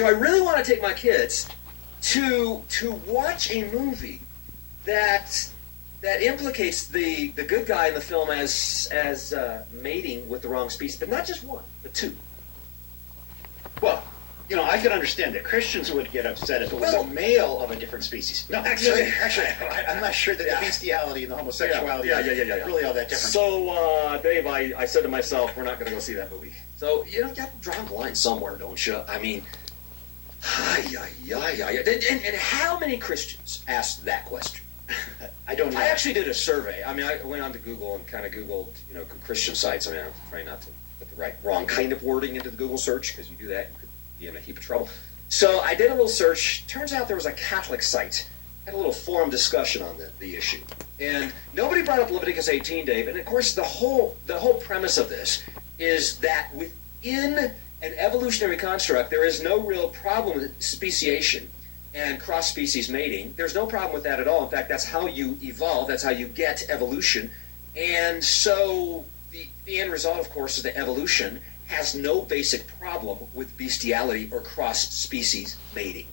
do I really want to take my kids to watch a movie that implicates the good guy in the film as mating with the wrong species, but not just one, but two? Well, I could understand that Christians would get upset if it was a male of a different species. No, actually, I'm not sure that the bestiality and the homosexuality are really all that different. So, Dave, I said to myself, we're not going to go see that movie. So, you have to draw the line somewhere, don't you? I mean, and how many Christians asked that question? I don't know. I actually did a survey. I mean, I went onto Google and kind of Googled, Christian sites. I mean, I'm trying not to put the wrong kind of wording into the Google search, because you do that, you could be in a heap of trouble. So I did a little search. Turns out there was a Catholic site, had a little forum discussion on the issue. And nobody brought up Leviticus 18, Dave. And of course, the whole premise of this is that within an evolutionary construct, there is no real problem with speciation and cross-species mating. There's no problem with that at all. In fact, that's how you evolve. That's how you get evolution. And so the end result, of course, is that evolution has no basic problem with bestiality or cross-species mating.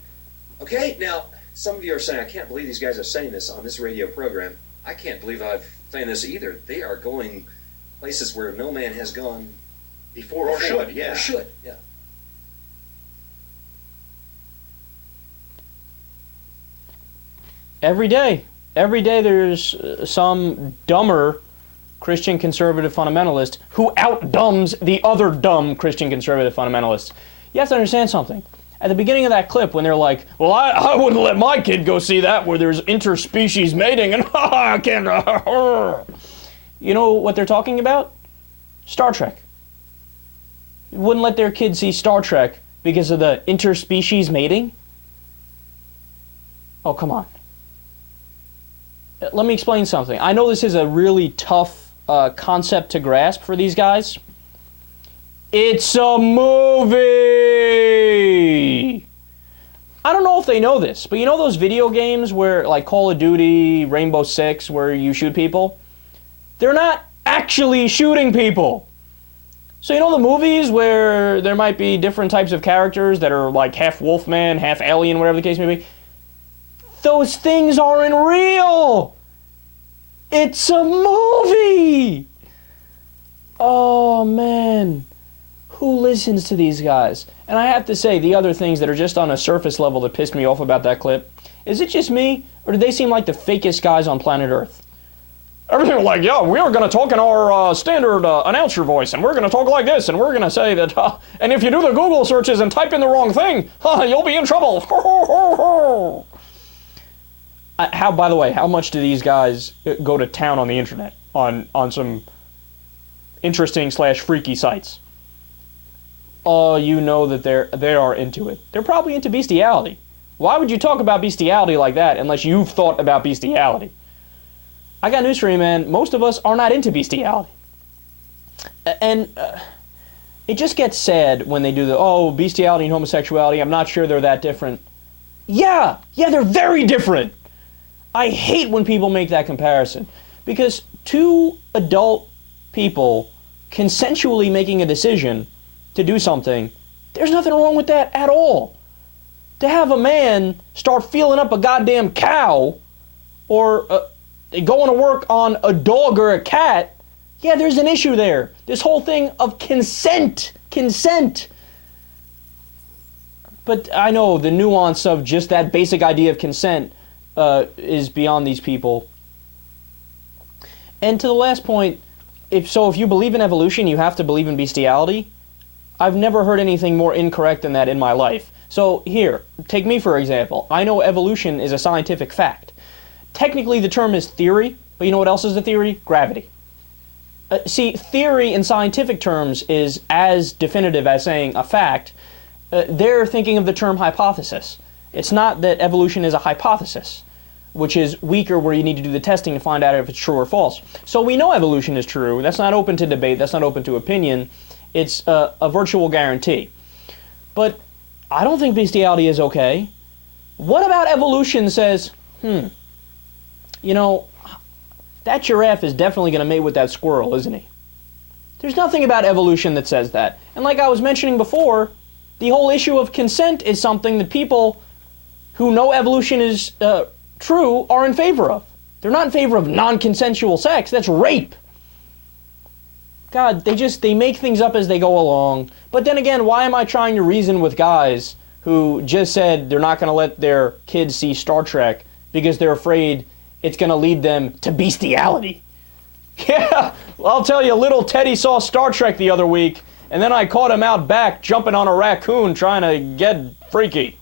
Okay? Now, some of you are saying, I can't believe these guys are saying this on this radio program. I can't believe I'm saying this either. They are going places where no man has gone before or should. Yeah. Every day there's some dumber Christian conservative fundamentalist who outdumbs the other dumb Christian conservative fundamentalists. You have to understand something. At the beginning of that clip, when they're like, well, I wouldn't let my kid go see that where there's interspecies mating and I can't. You know what they're talking about? Star Trek. Wouldn't let their kids see Star Trek because of the interspecies mating? Oh, come on. Let me explain something. I know this is a really tough concept to grasp for these guys. It's a movie! I don't know if they know this, but you know those video games where, like Call of Duty, Rainbow Six, where you shoot people? They're not actually shooting people. So you know the movies where there might be different types of characters that are like half Wolfman, half alien, whatever the case may be? Those things aren't real. It's a movie. Oh, man. Who listens to these guys? And I have to say, the other things that are just on a surface level that pissed me off about that clip, is it just me, or do they seem like the fakest guys on planet Earth? Everything like, yeah, we are going to talk in our standard announcer voice, and we're going to talk like this, and we're going to say that, and if you do the Google searches and type in the wrong thing, you'll be in trouble. By the way, how much do these guys go to town on the internet on some interesting / freaky sites? Oh, you know that they are into it. They're probably into bestiality. Why would you talk about bestiality like that unless you've thought about bestiality? I got news for you, man. Most of us are not into bestiality. And it just gets sad when they do bestiality and homosexuality, I'm not sure they're that different. Yeah, they're very different. I hate when people make that comparison, because two adult people consensually making a decision to do something, there's nothing wrong with that at all. To have a man start feeling up a goddamn cow or going to work on a dog or a cat, yeah, there's an issue there. This whole thing of consent. But I know the nuance of just that basic idea of consent is beyond these people. And to the last point, if you believe in evolution, you have to believe in bestiality. I've never heard anything more incorrect than that in my life. So here, take me for example. I know evolution is a scientific fact. Technically the term is theory, but you know what else is a theory? Gravity. See, theory in scientific terms is as definitive as saying a fact. They're thinking of the term hypothesis. It's not that evolution is a hypothesis, which is weaker, where you need to do the testing to find out if it's true or false. So we know evolution is true. That's not open to debate. That's not open to opinion. It's a virtual guarantee. But I don't think bestiality is okay. What about evolution says, that giraffe is definitely going to mate with that squirrel, isn't he? There's nothing about evolution that says that. And like I was mentioning before, the whole issue of consent is something that people who know evolution is true are in favor of. They're not in favor of non-consensual sex. That's rape. God, they make things up as they go along. But then again, why am I trying to reason with guys who just said they're not going to let their kids see Star Trek because they're afraid it's going to lead them to bestiality? Yeah, I'll tell you, little Teddy saw Star Trek the other week, and then I caught him out back jumping on a raccoon trying to get freaky.